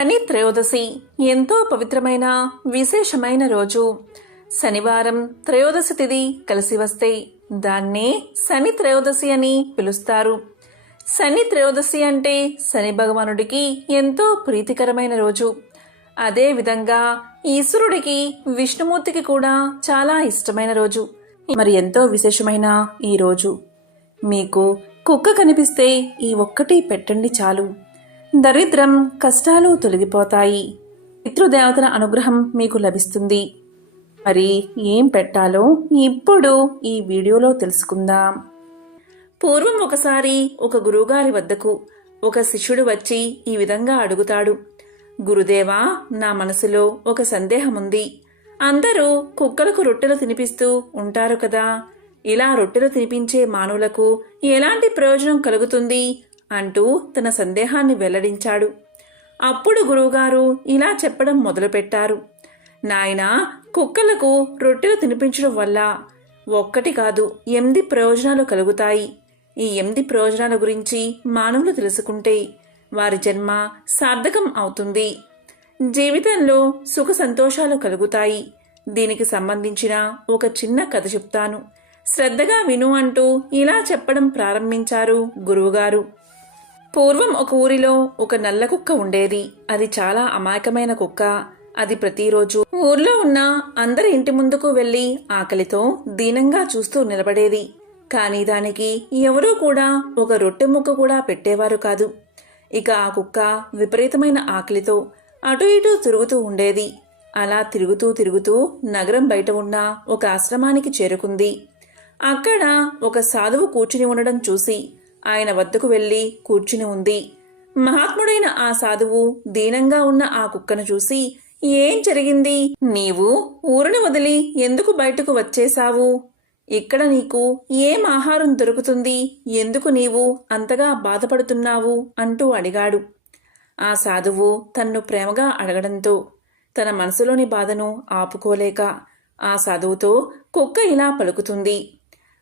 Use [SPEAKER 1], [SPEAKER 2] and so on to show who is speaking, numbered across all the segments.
[SPEAKER 1] శని త్రయోదశి ఎంతో పవిత్రమైన విశేషమైన రోజు. శనివారం త్రయోదశి తిథి కలిసి వస్తే దాన్నే శని త్రయోదశి అని పిలుస్తారు. శని త్రయోదశి అంటే శని భగవానుడికి ఎంతో ప్రీతికరమైన రోజు. అదే విధంగా ఈశ్వరుడికి విష్ణుమూర్తికి కూడా చాలా ఇష్టమైన రోజు. మరి ఎంతో విశేషమైన ఈ రోజు. మీకు కుక్క కనిపిస్తే ఈ ఒక్కటి పెట్టండి చాలు. దరిద్రం కష్టాలు తొలగిపోతాయి. పితృదేవతల అనుగ్రహం మీకు లభిస్తుంది. మరి ఏం పెట్టాలో ఇప్పుడు ఈ వీడియోలో తెలుసుకుందాం. పూర్వం ఒకసారి ఒక గురువుగారి వద్దకు ఒక శిష్యుడు వచ్చి ఈ విధంగా అడుగుతాడు. గురుదేవా నా మనసులో ఒక సందేహం ఉంది. అందరూ కుక్కలకు రొట్టెలు తినిపిస్తూ ఉంటారు కదా. ఇలా రొట్టెలు తినిపించే మానవులకు ఎలాంటి ప్రయోజనం కలుగుతుంది? అంటూ తన సందేహాన్ని వెల్లడించాడు. అప్పుడు గురువుగారు ఇలా చెప్పడం మొదలుపెట్టారు. నాయనా కుక్కలకు రొట్టెలు తినిపించడం వల్ల ఒక్కటి కాదు ఎనిమిది ప్రయోజనాలు కలుగుతాయి. ఈ ఎనిమిది ప్రయోజనాల గురించి మానవులు తెలుసుకుంటే వారి జన్మ సార్థకం అవుతుంది. జీవితంలో సుఖ సంతోషాలు కలుగుతాయి. దీనికి సంబంధించిన ఒక చిన్న కథ చెప్తాను. శ్రద్ధగా విను అంటూ ఇలా చెప్పడం ప్రారంభించారు గురువుగారు. పూర్వం ఒక ఊరిలో ఒక నల్ల కుక్క ఉండేది. అది చాలా అమాయకమైన కుక్క. అది ప్రతిరోజు ఊర్లో ఉన్న అందరి ఇంటి ముందుకు వెళ్ళి ఆకలితో దీనంగా చూస్తూ నిలబడేది. కానీ దానికి ఎవరూ కూడా ఒక రొట్టె ముక్క కూడా పెట్టేవారు కాదు. ఇక ఆ కుక్క విపరీతమైన ఆకలితో అటు ఇటు తిరుగుతూ ఉండేది. అలా తిరుగుతూ తిరుగుతూ నగరం బయట ఉన్న ఒక ఆశ్రమానికి చేరుకుంది. అక్కడ ఒక సాధువు కూర్చుని ఉండడం చూసి ఆయన వద్దకు వెళ్ళి కూర్చుని ఉంది. మహాత్ముడైన ఆ సాధువు దీనంగా ఉన్న ఆ కుక్కను చూసి ఏం జరిగింది? నీవు ఊరిని వదిలి ఎందుకు బయటకు వచ్చేశావు? ఇక్కడ నీకు ఏం ఆహారం దొరుకుతుంది? ఎందుకు నీవు అంతగా బాధపడుతున్నావు? అంటూ అడిగాడు. ఆ సాధువు తన్ను ప్రేమగా అడగడంతో తన మనసులోని బాధను ఆపుకోలేక ఆ సాధువుతో కుక్క ఇలా పలుకుతుంది.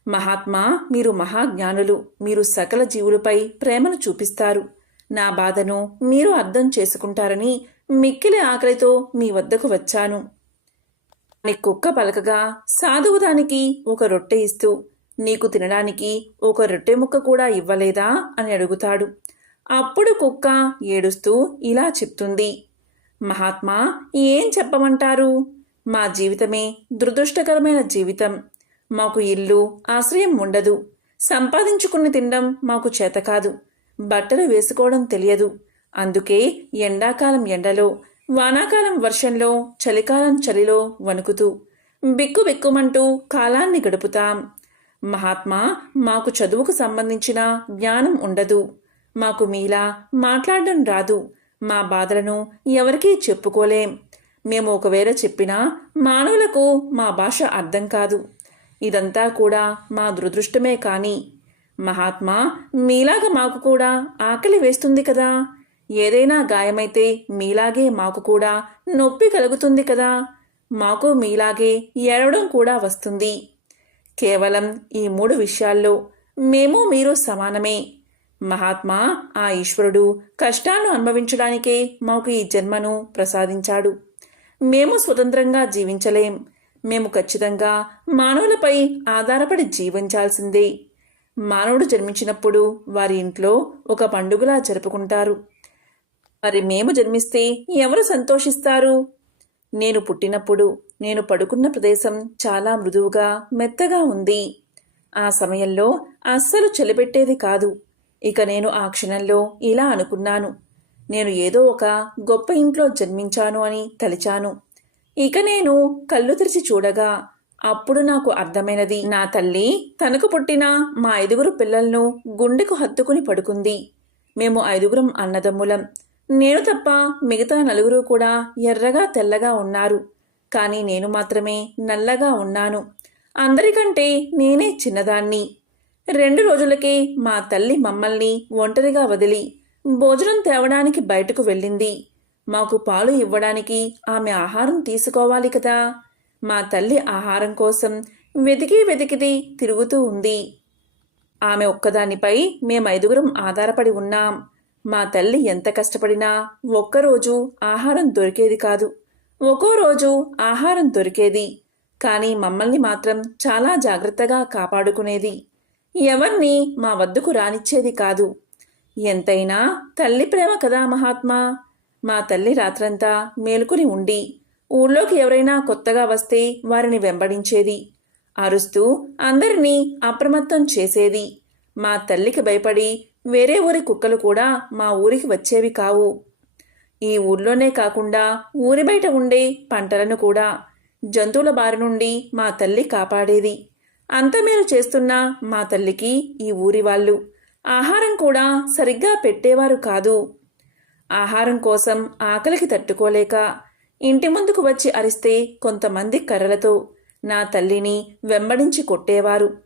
[SPEAKER 1] మహాత్మా మీరు మహాజ్ఞానులు. మీరు సకల జీవులపై ప్రేమను చూపిస్తారు. నా బాధను మీరు అర్థం చేసుకుంటారని మిక్కిలి ఆకలితో మీ వద్దకు వచ్చాను. అని కుక్క పలకగా సాధువు దానికి ఒక రొట్టె ఇస్తూ నీకు తినడానికి ఒక రొట్టె ముక్క కూడా ఇవ్వలేదా? అని అడుగుతాడు. అప్పుడు కుక్క ఏడుస్తూ ఇలా చెప్తుంది. మహాత్మా ఏం చెప్పమంటారు? మా జీవితమే దురదృష్టకరమైన జీవితం. మాకు ఇల్లు ఆశ్రయం ఉండదు. సంపాదించుకుని తినడం మాకు చేత కాదు. బట్టలు వేసుకోవడం తెలియదు. అందుకే ఎండాకాలం ఎండలో వానాకాలం వర్షంలో చలికాలం చలిలో వణుకుతూ బిక్కు బిక్కుమంటూ కాలాన్ని గడుపుతాం. మహాత్మా మాకు చదువుకు సంబంధించిన జ్ఞానం ఉండదు. మాకు మీలా మాట్లాడడం రాదు. మా బాధలను ఎవరికీ చెప్పుకోలేం. మేము ఒకవేళ చెప్పినా మానవులకు మా భాష అర్థం కాదు. ఇదంతా కూడా మా దురదృష్టమే కాని మహాత్మా మీలాగా మాకు కూడా ఆకలి వేస్తుంది కదా. ఏదైనా గాయమైతే మీలాగే మాకు కూడా నొప్పి కలుగుతుంది కదా. మాకు మీలాగే ఏడవడం కూడా వస్తుంది. కేవలం ఈ మూడు విషయాల్లో మేము మీరు సమానమే. మహాత్మా ఆ ఈశ్వరుడు కష్టాలను అనుభవించడానికే మాకు ఈ జన్మను ప్రసాదించాడు. మేము స్వతంత్రంగా జీవించలేం. మేము ఖచ్చితంగా మానవులపై ఆధారపడి జీవించాల్సిందే. మానవుడు జన్మించినప్పుడు వారి ఇంట్లో ఒక పండుగలా జరుపుకుంటారు. మరి మేము జన్మిస్తే ఎవరు సంతోషిస్తారు? నేను పుట్టినప్పుడు నేను పడుకున్న ప్రదేశం చాలా మృదువుగా మెత్తగా ఉంది. ఆ సమయంలో అస్సలు చెలిపెట్టేది కాదు. ఇక నేను ఆ క్షణంలో ఇలా అనుకున్నాను. నేను ఏదో ఒక గొప్ప ఇంట్లో జన్మించాను అని తలిచాను. ఇక నేను కళ్ళు తెరిచి చూడగా అప్పుడు నాకు అర్థమైనది. నా తల్లి తనకు పుట్టిన మా ఐదుగురు పిల్లలను గుండెకు హత్తుకుని పడుకుంది. మేము ఐదుగురం అన్నదమ్ములం. నేను తప్ప మిగతా నలుగురు కూడా ఎర్రగా తెల్లగా ఉన్నారు. కానీ నేను మాత్రమే నల్లగా ఉన్నాను. అందరికంటే నేనే చిన్నదాన్ని. రెండు రోజులకే మా తల్లి మమ్మల్ని ఒంటరిగా వదిలి భోజనం తేవడానికి బయటకు వెళ్ళింది. మాకు పాలు ఇవ్వడానికి ఆమె ఆహారం తీసుకోవాలి కదా. మా తల్లి ఆహారం కోసం వెతికి వెతికిది తిరుగుతూ ఉంది. ఆమె ఒక్కదానిపై మేమైదుగురం ఆధారపడి ఉన్నాం. మా తల్లి ఎంత కష్టపడినా ఒక్కరోజు ఆహారం దొరికేది కాదు. ఒక్కో రోజు ఆహారం దొరికేది. కానీ మమ్మల్ని మాత్రం చాలా జాగ్రత్తగా కాపాడుకునేది. ఎవరిని మా వద్దకు రానిచ్చేది కాదు. ఎంతైనా తల్లి ప్రేమ కదా మహాత్మా. మా తల్లి రాత్రంతా మేలుకుని ఉండి ఊళ్ళోకి ఎవరైనా కొత్తగా వస్తే వారిని వెంబడించేది. అరుస్తూ అందరినీ అప్రమత్తం చేసేది. మా తల్లికి భయపడి వేరే ఊరి కుక్కలు కూడా మా ఊరికి వచ్చేవి కావు. ఈ ఊర్లోనే కాకుండా ఊరి బయట ఉండే పంటలను కూడా జంతువుల బారి నుండి మా తల్లి కాపాడేది. అంత మేలు చేస్తున్న మా తల్లికి ఈ ఊరి వాళ్ళు ఆహారం కూడా సరిగ్గా పెట్టేవారు కాదు. ఆహారం కోసం ఆకలికి తట్టుకోలేక ఇంటి ముందుకు వచ్చి అరిస్తే కొంతమంది కర్రలతో నా తల్లిని వెంబడించి కొట్టేవారు.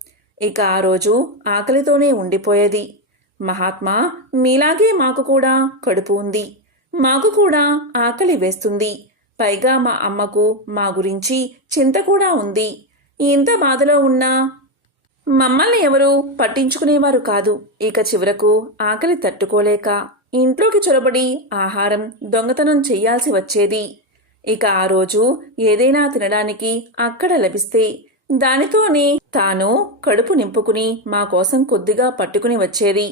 [SPEAKER 1] ఇక ఆ రోజు ఆకలితోనే ఉండిపోయేది. మహాత్మా మీలాగే మాకు కూడా కడుపు ఉంది. మాకు కూడా ఆకలి వేస్తుంది. పైగా మా అమ్మకు మా గురించి చింత కూడా ఉంది. ఇంత బాధలో ఉన్నా మమ్మల్ని ఎవరూ పట్టించుకునేవారు కాదు. ఇక చివరకు ఆకలి తట్టుకోలేక ఇంట్లోకి చొరబడి ఆహారం దొంగతనం చెయ్యాల్సి వచ్చేది. ఇక ఆ రోజు ఏదైనా తినడానికి అక్కడ లభిస్తే దానితోనే తాను కడుపు నింపుకుని మా కోసం కొద్దిగా పట్టుకుని వచ్చేది.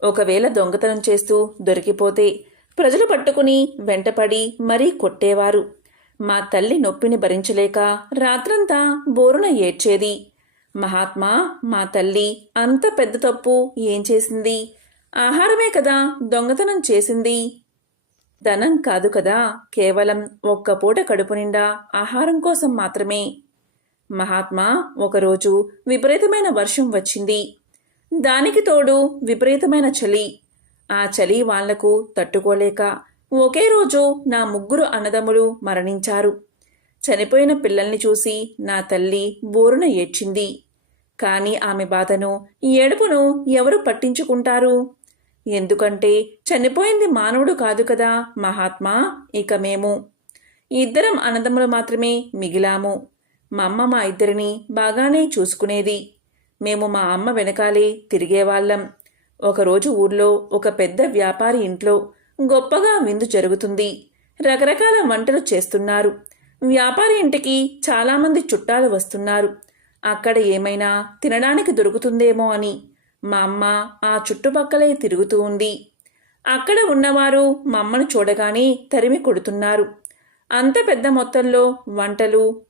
[SPEAKER 1] ఒకవేళ దొంగతనం చేస్తూ దొరికిపోతే ప్రజలు పట్టుకుని వెంటపడి మరీ కొట్టేవారు. మా తల్లి నొప్పిని భరించలేక రాత్రంతా బోరున ఏడ్చేది. మహాత్మా మా తల్లి అంత పెద్ద తప్పు ఏం చేసింది? ఆహారమే కదా దొంగతనం చేసింది? ధనం కాదు కదా కేవలం ఒక్క పూట కడుపు నిండా ఆహారం కోసం మాత్రమే. మహాత్మా ఒకరోజు విపరీతమైన వర్షం వచ్చింది. దానికి తోడు విపరీతమైన చలి. ఆ చలి వాళ్ళకు తట్టుకోలేక ఒకే రోజు నా ముగ్గురు అన్నదమ్ములు మరణించారు. చనిపోయిన పిల్లల్ని చూసి నా తల్లి బోరున ఏడ్చింది. కాని ఆమె బాధను ఏడుపును ఎవరు పట్టించుకుంటారు? ఎందుకంటే చనిపోయింది మానవుడు కాదు కదా మహాత్మా! ఇక మేము. ఇద్దరం అన్నదమ్ములు మాత్రమే మిగిలాము. మా అమ్మ మా ఇద్దరిని బాగానే చూసుకునేది. మేము మా అమ్మ వెనకాలే తిరిగేవాళ్ళం. ఒకరోజు ఊర్లో ఒక పెద్ద వ్యాపారి ఇంట్లో గొప్పగా విందు జరుగుతుంది. రకరకాల వంటలు చేస్తున్నారు. వ్యాపారి ఇంటికి చాలామంది చుట్టాలు వస్తున్నారు. అక్కడ ఏమైనా తినడానికి దొరుకుతుందేమో అని మా అమ్మ ఆ చుట్టుపక్కలే తిరుగుతూ ఉంది. అక్కడ ఉన్నవారు మా అమ్మను చూడగానే తరిమి కొడుతున్నారు. అంత పెద్ద మొత్తంలో వంటలు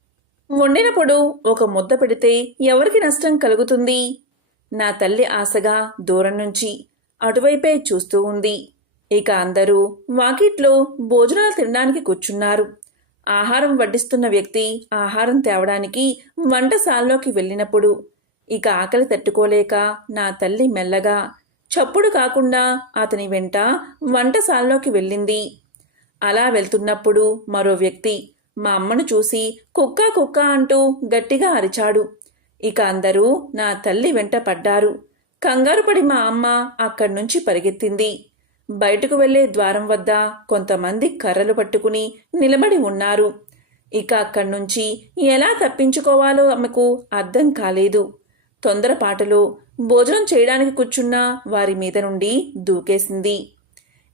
[SPEAKER 1] వండినప్పుడు ఒక ముద్ద పెడితే ఎవరికి నష్టం కలుగుతుంది? నా తల్లి ఆశగా దూరం నుంచి అటువైపే చూస్తూ ఉంది. ఇక అందరూ వాకిట్లో భోజనాలు తినడానికి కూర్చున్నారు. ఆహారం వడ్డిస్తున్న వ్యక్తి ఆహారం తేవడానికి వంటశాలలోకి వెళ్ళినప్పుడు ఇక ఆకలి తట్టుకోలేక నా తల్లి మెల్లగా చప్పుడు కాకుండా అతని వెంట వంటశాలలోకి వెళ్ళింది. అలా వెళ్తున్నప్పుడు మరో వ్యక్తి మా అమ్మను చూసి కుక్క కుక్క అంటూ గట్టిగా అరిచాడు. ఇక అందరూ నా తల్లి వెంట పడ్డారు. కంగారుపడి మా అమ్మ అక్కడి నుంచి పరిగెత్తింది. బయటకు వెళ్ళే ద్వారం వద్ద కొంతమంది కర్రలు పట్టుకుని నిలబడి ఉన్నారు. ఇక అక్కడి నుంచి ఎలా తప్పించుకోవాలో ఆమెకు అర్థం కాలేదు. తొందరపాటులో భోజనం చేయడానికి కూర్చున్న వారి మీద నుండి దూకేసింది.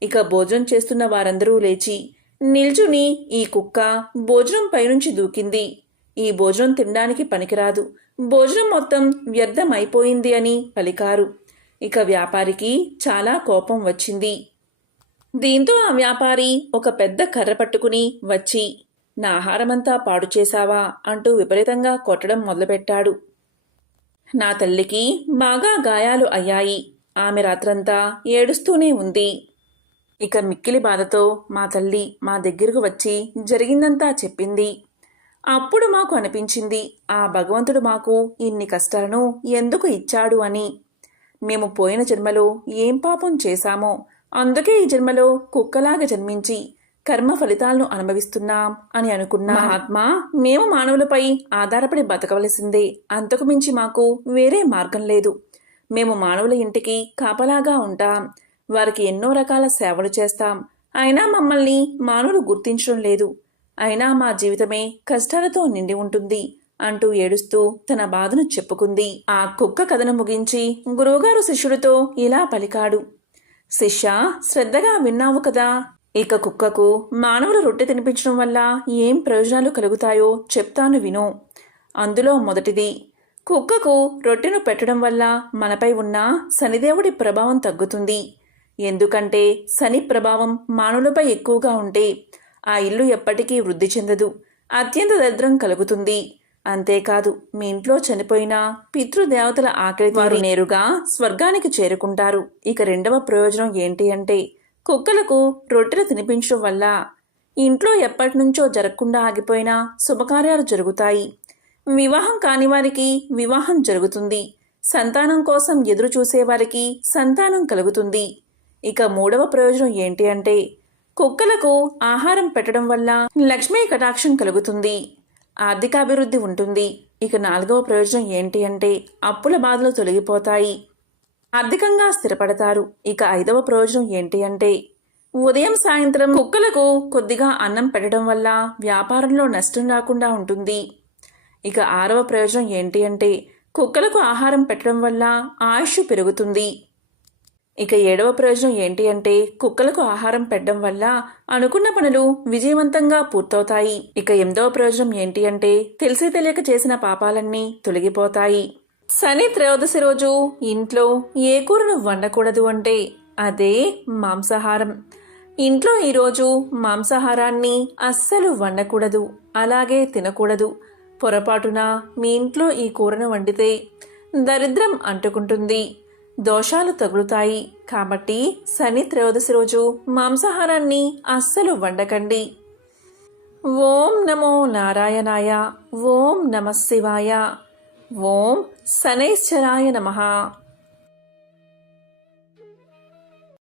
[SPEAKER 1] ఇక భోజనం చేస్తున్న వారందరూ లేచి నిల్చుని ఈ కుక్క భోజనం పైనుంచి దూకింది. ఈ భోజనం తినడానికి పనికిరాదు. భోజనం మొత్తం వ్యర్థమైపోయింది అని పలికారు. ఇక వ్యాపారికి చాలా కోపం వచ్చింది. దీంతో ఆ వ్యాపారి ఒక పెద్ద కర్ర పట్టుకుని వచ్చి నా ఆహారమంతా పాడు చేశావా? అంటూ విపరీతంగా కొట్టడం మొదలుపెట్టాడు. నా తల్లికి బాగా గాయాలు అయ్యాయి. ఆమె రాత్రంతా ఏడుస్తూనే ఉంది. ఇక మిక్కిలి బాధతో మా తల్లి మా దగ్గరకు వచ్చి జరిగిందంతా చెప్పింది. అప్పుడు మాకు అనిపించింది ఆ భగవంతుడు మాకు ఇన్ని కష్టాలను ఎందుకు ఇచ్చాడు అని. మేము పోయిన జన్మలో ఏం పాపం చేశామో అందుకే ఈ జన్మలో కుక్కలాగా జన్మించి కర్మ ఫలితాలను అనుభవిస్తున్నాం అని అనుకున్నా మహాత్మా మేము మానవులపై ఆధారపడి బతకవలసిందే. అంతకు మించి మాకు వేరే మార్గం లేదు. మేము మానవుల ఇంటికి కాపలాగా ఉంటాం. వారికి ఎన్నో రకాల సేవలు చేస్తాం. అయినా మమ్మల్ని మానవులు గుర్తించడం లేదు. అయినా మా జీవితమే కష్టాలతో నిండి ఉంటుంది అంటూ ఏడుస్తూ తన బాధను చెప్పుకుంది. ఆ కుక్క కథను ముగించి గురువుగారు శిష్యుడితో ఇలా పలికాడు. శిష్య శ్రద్ధగా విన్నావు కదా ఇక కుక్కకు మానవులు రొట్టె తినిపించడం వల్ల ఏం ప్రయోజనాలు కలుగుతాయో చెప్తాను విను. అందులో మొదటిది కుక్కకు రొట్టెను పెట్టడం వల్ల మనపై ఉన్న శనిదేవుడి ప్రభావం తగ్గుతుంది. ఎందుకంటే శని ప్రభావం మానవులపై ఎక్కువగా ఉంటే ఆ ఇల్లు ఎప్పటికీ వృద్ధి చెందదు అత్యంత దరిద్రం కలుగుతుంది. అంతేకాదు మీ ఇంట్లో చనిపోయిన పితృదేవతల ఆకలి వారు నేరుగా స్వర్గానికి చేరుకుంటారు. ఇక రెండవ ప్రయోజనం ఏంటి అంటే కుక్కలకు రొట్టెలు తినిపించడం వల్ల ఇంట్లో ఎప్పటి నుంచో జరగకుండా ఆగిపోయిన శుభకార్యాలు జరుగుతాయి. వివాహం కాని వారికి వివాహం జరుగుతుంది. సంతానం కోసం ఎదురు చూసేవారికి సంతానం కలుగుతుంది. ఇక మూడవ ప్రయోజనం ఏంటి అంటే కుక్కలకు ఆహారం పెట్టడం వల్ల లక్ష్మీ కటాక్షం కలుగుతుంది. ఆర్థికాభివృద్ధి ఉంటుంది. ఇక నాలుగవ ప్రయోజనం ఏంటి అంటే అప్పుల బాధలు తొలగిపోతాయి. ఆర్థికంగా స్థిరపడతారు. ఇక ఐదవ ప్రయోజనం ఏంటి అంటే ఉదయం సాయంత్రం కుక్కలకు కొద్దిగా అన్నం పెట్టడం వల్ల వ్యాపారంలో నష్టం రాకుండా ఉంటుంది. ఇక ఆరవ ప్రయోజనం ఏంటి అంటే కుక్కలకు ఆహారం పెట్టడం వల్ల ఆయుష్ పెరుగుతుంది. ఇక ఏడవ ప్రయోజనం ఏంటి అంటే కుక్కలకు ఆహారం పెట్టడం వల్ల అనుకున్న పనులు విజయవంతంగా పూర్తవుతాయి. ఇక ఎనిమిదవ ప్రయోజనం ఏంటి అంటే తెలిసి తెలియక చేసిన పాపాలన్నీ తొలగిపోతాయి. శని త్రయోదశి రోజు ఇంట్లో ఏ కూరను వండకూడదు అంటే అదే మాంసాహారం. ఇంట్లో ఈరోజు మాంసాహారాన్ని అస్సలు వండకూడదు అలాగే తినకూడదు. పొరపాటున మీ ఇంట్లో ఈ కూరను వండితే దరిద్రం అంటుకుంటుంది. దోషాలు తగులుతాయి. కాబట్టి శని త్రయోదశి రోజు మాంసాహారాన్ని అస్సలు వండకండి. ఓం నమో నారాయణాయ ఓం నమ శివాయ. ఓం శనైశ్చరాయ నమః